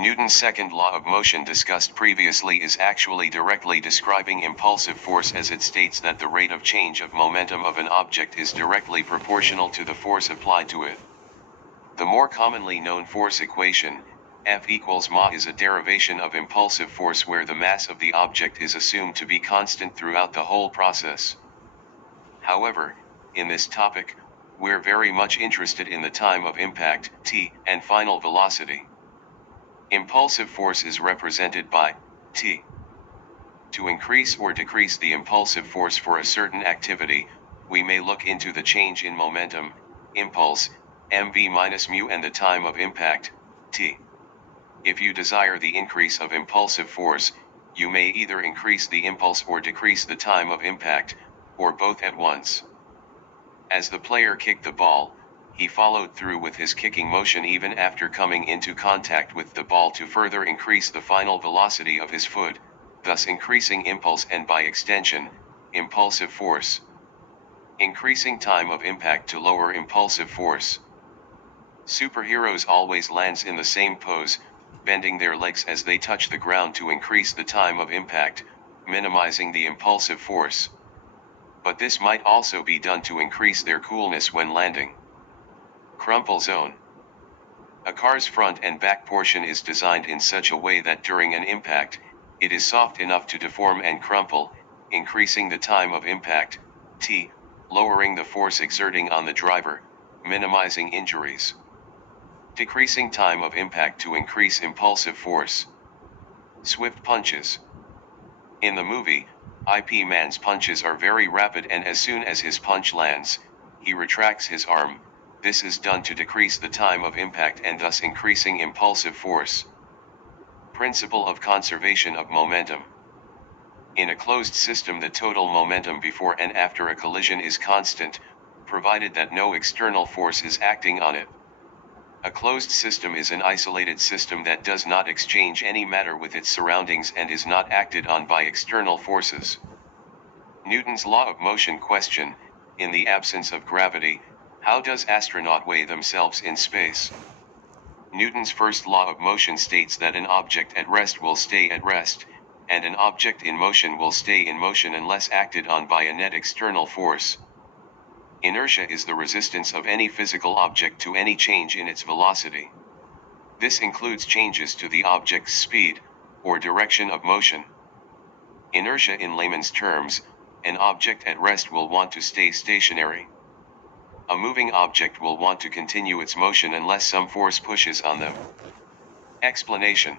Newton's second law of motion discussed previously is actually directly describing impulsive force, as it states that the rate of change of momentum of an object is directly proportional to the force applied to it. The more commonly known force equation, F equals ma, is a derivation of impulsive force where the mass of the object is assumed to be constant throughout the whole process. However, in this topic, we're very much interested in the time of impact, t, and final velocity. Impulsive force is represented by t. To increase or decrease the impulsive force for a certain activity, we may look into the change in momentum, impulse, mv minus mu, and the time of impact, t. If you desire the increase of impulsive force, you may either increase the impulse or decrease the time of impact, or both at once. As the player kicked the ball, he followed through with his kicking motion even after coming into contact with the ball to further increase the final velocity of his foot, thus increasing impulse and by extension, impulsive force. Increasing time of impact to lower impulsive force. Superheroes always lands in the same pose, bending their legs as they touch the ground to increase the time of impact, minimizing the impulsive force. But this might also be done to increase their coolness when landing. Crumple zone. A car's front and back portion is designed in such a way that during an impact, it is soft enough to deform and crumple, increasing the time of impact, t, lowering the force exerting on the driver, minimizing injuries. Decreasing time of impact to increase impulsive force. Swift punches. In the movie, Ip Man's punches are very rapid, and as soon as his punch lands, he retracts his arm. This is done to decrease the time of impact and thus increasing impulsive force. Principle of conservation of momentum. In a closed system, the total momentum before and after a collision is constant, provided that no external force is acting on it. A closed system is an isolated system that does not exchange any matter with its surroundings and is not acted on by external forces. Newton's law of motion question: in the absence of gravity, how does astronaut weigh themselves in space? Newton's first law of motion states that an object at rest will stay at rest, and an object in motion will stay in motion unless acted on by a net external force. Inertia is the resistance of any physical object to any change in its velocity. This includes changes to the object's speed, or direction of motion. Inertia in layman's terms: an object at rest will want to stay stationary. A moving object will want to continue its motion unless some force pushes on them. Explanation: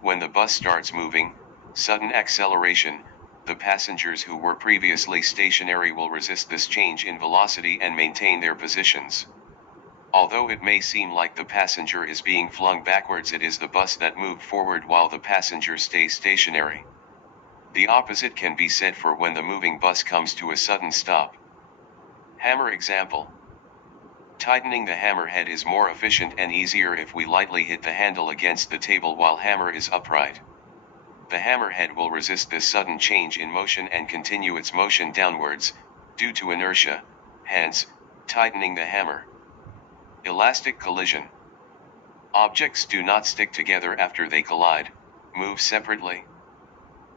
when the bus starts moving, sudden acceleration, the passengers who were previously stationary will resist this change in velocity and maintain their positions. Although it may seem like the passenger is being flung backwards, it is the bus that moved forward while the passenger stays stationary. The opposite can be said for when the moving bus comes to a sudden stop. Hammer example. Tightening the hammer head is more efficient and easier if we lightly hit the handle against the table while hammer is upright. The hammer head will resist this sudden change in motion and continue its motion downwards, due to inertia, hence, tightening the hammer. Elastic collision. Objects do not stick together after they collide, move separately.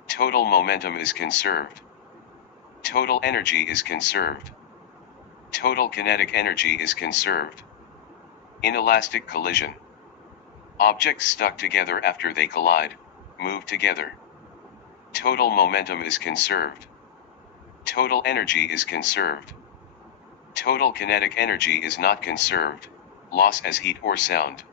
Total momentum is conserved. Total energy is conserved. Total kinetic energy is conserved. Inelastic collision. Objects stuck together after they collide, move together. Total momentum is conserved. Total energy is conserved. Total kinetic energy is not conserved, loss as heat or sound.